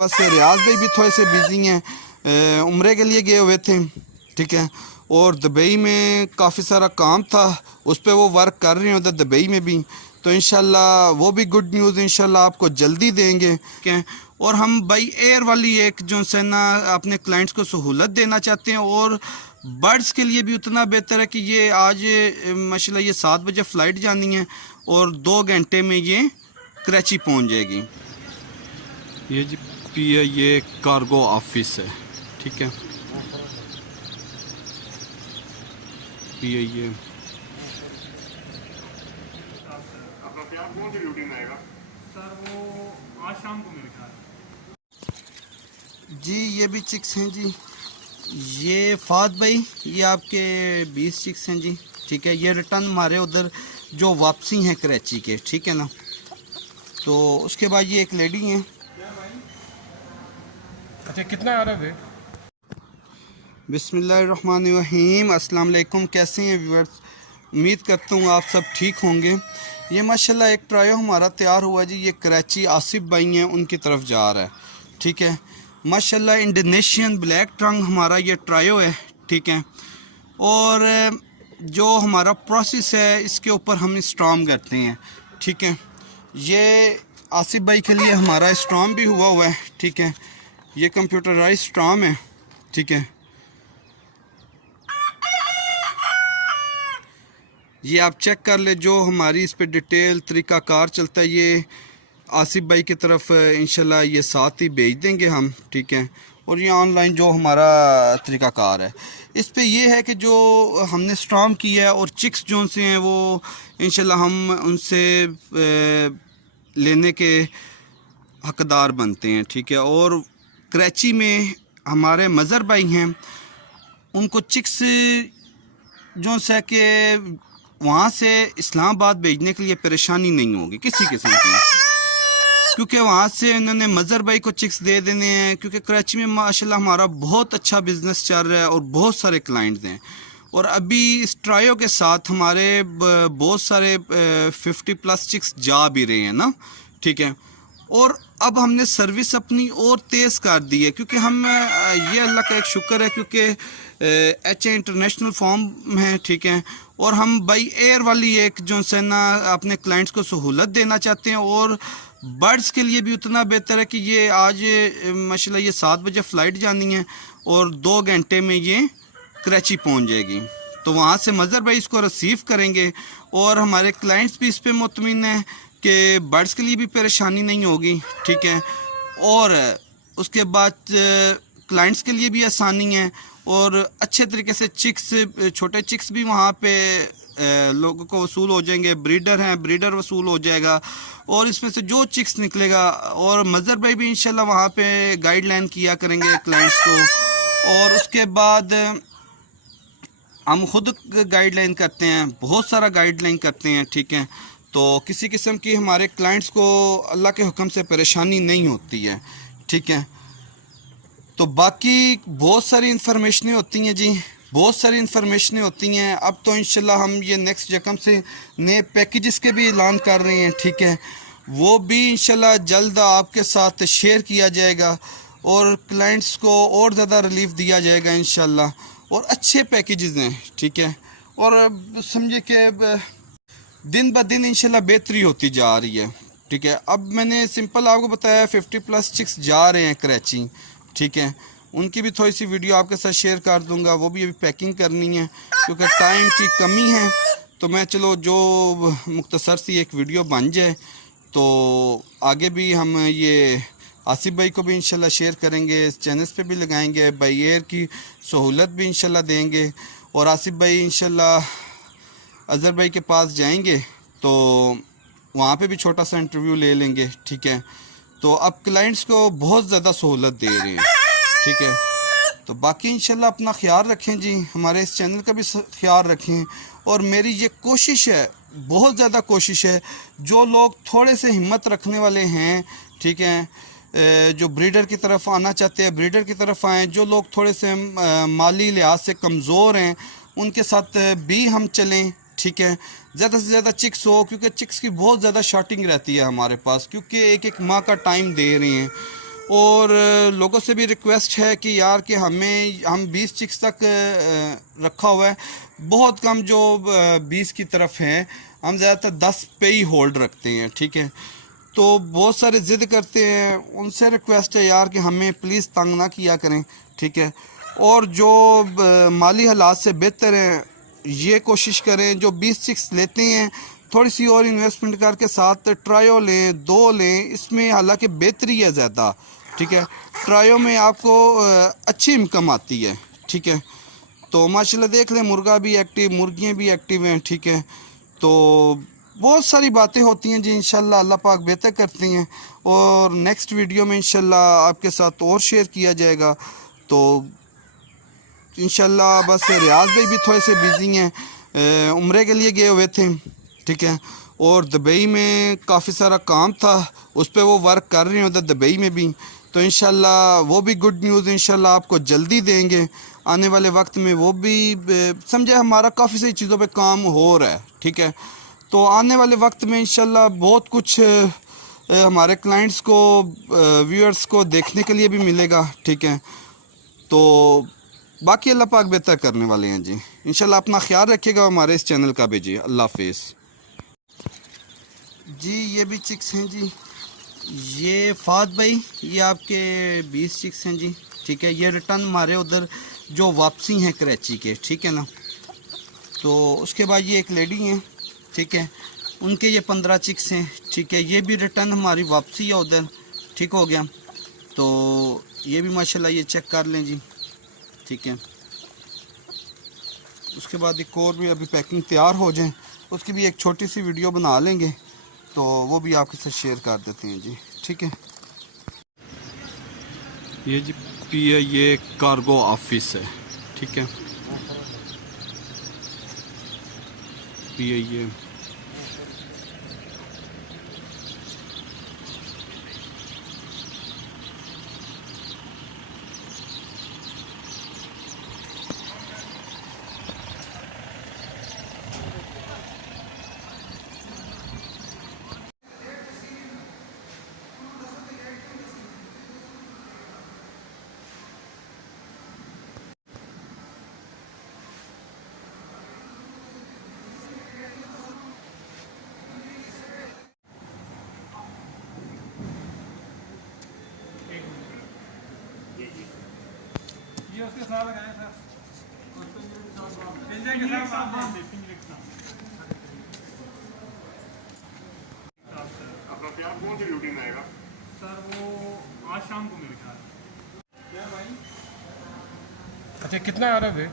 बस रियाज भाई भी थोड़े से बिजी हैं, उम्रे के लिए गए हुए थे, ठीक है। और दुबई में काफ़ी सारा काम था, उस पर वो वर्क कर रहे हैं उधर दुबई में भी। तो इंशाल्लाह वो भी गुड न्यूज़ इंशाल्लाह आपको जल्दी देंगे, ठीक है। और हम बाई एयर वाली एक जो है ना अपने क्लाइंट्स को सहूलत देना चाहते हैं, और बर्ड्स के लिए भी उतना बेहतर है कि ये आज माशाल्लाह ये 7 बजे फ़्लाइट जानी है और 2 घंटे में ये कराची पहुंच जाएगी। ये जी ये कार्गो ऑफिस है, ठीक है। ये कौन सी ड्यूटी में आएगा सर? वो आज शाम को मेरे ख्याल। जी ये भी चिक्स हैं जी, ये फाद भाई ये आपके 20 चिक्स हैं जी, ठीक है। ये रिटर्न हमारे उधर जो वापसी हैं कराची के, ठीक है ना। तो उसके बाद ये एक लेडी हैं। अच्छा कितना आ रहा है? बिस्मिल्लाहिर्रहमानिर्रहीम, अस्सलाम वालेकुम। कैसे हैं व्यूअर्स? उम्मीद करता हूँ आप सब ठीक होंगे। ये माशाल्लाह एक ट्रायो हमारा तैयार हुआ जी, ये कराची आसिफ भाई हैं उनकी तरफ जा रहा है, ठीक है। माशाल्लाह इंडोनेशियन ब्लैक ट्रंक हमारा ये ट्रायो है, ठीक है। और जो हमारा प्रोसेस है इसके ऊपर हम स्ट्रॉम करते हैं, ठीक है। ये आसिफ भाई के लिए हमारा स्ट्रॉम भी हुआ है, ठीक है। ये कंप्यूटराइज स्ट्रॉम है, ठीक है। ये आप चेक कर ले, जो हमारी इस पे डिटेल तरीक़ाकार चलता है ये आसिफ भाई की तरफ इंशाल्लाह ये साथ ही भेज देंगे हम, ठीक है। और ये ऑनलाइन जो हमारा तरीक़ाकार है इस पे ये है कि जो हमने स्ट्रॉम किया है और चिक्स जो से हैं वो इंशाल्लाह हम उनसे लेने के हकदार बनते हैं, ठीक है। और कराची में हमारे मज़र भाई हैं, उनको चिक्स जो है कि वहाँ से इस्लामाबाद भेजने के लिए परेशानी नहीं होगी किसी किस्म की, क्योंकि वहाँ से उन्होंने मज़र भाई को चिक्स दे देने हैं। क्योंकि कराची में माशाल्लाह हमारा बहुत अच्छा बिज़नेस चल रहा है और बहुत सारे क्लाइंट्स हैं। और अभी इस ट्रायो के साथ हमारे बहुत सारे 50+ चिक्स जा भी रहे हैं ना, ठीक है। और अब हमने सर्विस अपनी और तेज़ कर दी है, क्योंकि हम ये अल्लाह का एक शुक्र है, क्योंकि HA इंटरनेशनल फॉर्म है, ठीक है। और हम बाई एयर वाली एक जो है ना अपने क्लाइंट्स को सहूलत देना चाहते हैं, और बर्ड्स के लिए भी उतना बेहतर है कि ये आज माशाल्लाह ये 7 बजे फ़्लाइट जानी है और 2 घंटे में ये कराची पहुंच जाएगी। तो वहाँ से मज़र भाई इसको रिसीव करेंगे, और हमारे क्लाइंट्स भी इस पर मुतमिन हैं कि बर्ड्स के लिए भी परेशानी नहीं होगी, ठीक है। और उसके बाद क्लाइंट्स के लिए भी आसानी है, और अच्छे तरीके से चिक्स, छोटे चिक्स भी वहाँ पे लोगों को वसूल हो जाएंगे। ब्रीडर हैं, ब्रीडर वसूल हो जाएगा, और इसमें से जो चिक्स निकलेगा, और मज़र भाई भी इंशाल्लाह वहाँ पे गाइडलाइन किया करेंगे क्लाइंट्स को। और उसके बाद हम खुद गाइडलाइन करते हैं, बहुत सारा गाइडलाइन करते हैं, ठीक है। तो किसी किस्म की हमारे क्लाइंट्स को अल्लाह के हुक्म से परेशानी नहीं होती है, ठीक है। तो बाकी बहुत सारी इन्फॉर्मेशनें होती हैं जी, बहुत सारी इन्फॉर्मेशनें होती हैं। अब तो इंशाल्लाह हम ये नेक्स्ट रकम से नए पैकेजेस के भी ऐलान कर रहे हैं, ठीक है। वो भी इंशाल्लाह जल्द आपके साथ शेयर किया जाएगा, और क्लाइंट्स को और ज़्यादा रिलीफ दिया जाएगा इंशाल्लाह। और अच्छे पैकेजेस हैं, ठीक है। और समझे कि दिन ब दिन इंशाल्लाह बेहतरी होती जा रही है, ठीक है। अब मैंने सिंपल आपको बताया 50+ चिक्स जा रहे हैं कराची, ठीक है। उनकी भी थोड़ी सी वीडियो आपके साथ शेयर कर दूंगा, वो भी अभी पैकिंग करनी है क्योंकि टाइम की कमी है। तो मैं चलो जो मुख्तसर सी एक वीडियो बन जाए तो आगे भी हम ये आसिफ भाई को भी इंशाल्लाह शेयर करेंगे, इस चैनल्स पे भी लगाएंगे, बाई एयर की सहूलत भी इंशाल्लाह देंगे। और आसिफ भाई इंशाल्लाह अज़हर भाई के पास जाएंगे तो वहाँ पे भी छोटा सा इंटरव्यू ले लेंगे, ठीक है। तो अब क्लाइंट्स को बहुत ज़्यादा सहूलत दे रहे हैं, ठीक है। तो बाकी इंशाल्लाह अपना ख्याल रखें जी, हमारे इस चैनल का भी ख्याल रखें। और मेरी ये कोशिश है, बहुत ज़्यादा कोशिश है, जो लोग थोड़े से हिम्मत रखने वाले हैं, ठीक है, जो ब्रीडर की तरफ आना चाहते हैं ब्रीडर की तरफ आएँ। जो लोग थोड़े से माली लिहाज से कमज़ोर हैं उनके साथ भी हम चलें, ठीक है। ज़्यादा से ज़्यादा चिक्स हो, क्योंकि चिक्स की बहुत ज़्यादा शॉर्टिंग रहती है हमारे पास, क्योंकि एक एक माह का टाइम दे रहे हैं। और लोगों से भी रिक्वेस्ट है कि यार कि हम 20 चिक्स तक रखा हुआ है, बहुत कम जो 20 की तरफ हैं, हम ज़्यादातर 10 पे ही होल्ड रखते हैं, ठीक है। तो बहुत सारे ज़िद करते हैं, उनसे रिक्वेस्ट है यार कि हमें प्लीज़ तंग ना किया करें, ठीक है। और जो माली हालात से बेहतर हैं, ये कोशिश करें जो 20 चिक्स लेते हैं थोड़ी सी और इन्वेस्टमेंट करके साथ ट्रायो लें, 2 लें, इसमें हालांकि बेहतरी है ज़्यादा, ठीक है। ट्रायो में आपको अच्छी इनकम आती है, ठीक है। तो माशाल्लाह देख लें, मुर्गा भी एक्टिव, मुर्गियाँ भी एक्टिव हैं, ठीक है। तो बहुत सारी बातें होती हैं जी, इंशाल्लाह अल्लाह पाक बेहतर करती हैं, और नेक्स्ट वीडियो में इंशाल्लाह आपके साथ और शेयर किया जाएगा। तो इंशाल्लाह बस रियाज भाई भी थोड़े से बिज़ी हैं, उम्रे के लिए गए हुए थे, ठीक है। और दुबई में काफ़ी सारा काम था, उस पर वो वर्क कर रहे हैं उधर दुबई में भी। तो इंशाल्लाह वो भी गुड न्यूज़ इंशाल्लाह आपको जल्दी देंगे आने वाले वक्त में। वो भी समझे हमारा काफ़ी सारी चीज़ों पे काम हो रहा है, ठीक है। तो आने वाले वक्त में इंशाल्लाह बहुत कुछ हमारे क्लाइंट्स को, व्यूअर्स को देखने के लिए भी मिलेगा, ठीक है। तो बाकी अल्लाह पाक बेहतर करने वाले हैं जी। इंशाल्लाह अपना ख्याल रखिएगा हमारे इस चैनल का भी जी। अल्लाह हाफिज़ जी। ये भी चिक्स हैं जी, ये फाद भाई, ये आपके 20 चिक्स हैं जी, ठीक है। ये रिटर्न हमारे उधर जो वापसी हैं कराची के, ठीक है ना। तो उसके बाद ये एक लेडी हैं, ठीक है, उनके ये 15 चिक्स हैं, ठीक है। ये भी रिटर्न हमारी वापसी है उधर, ठीक हो गया। तो ये भी माशाल्लाह ये चेक कर लें जी, ठीक है। उसके बाद एक और भी अभी पैकिंग तैयार हो जाए, उसकी भी एक छोटी सी वीडियो बना लेंगे, तो वो भी आपके साथ शेयर कर देते हैं जी, ठीक है। ये जी ये कार्गो ऑफिस है, ठीक है। ये ये उसके साथ लगाएं सर, पिंजरे के साथ बांध दे, पिंजरे के साथ। आपका प्यार कौन सी ड्यूटी में आएगा? सर वो आज शाम को मेरे ख्याल। अच्छा, कितना आ रहा है वेट?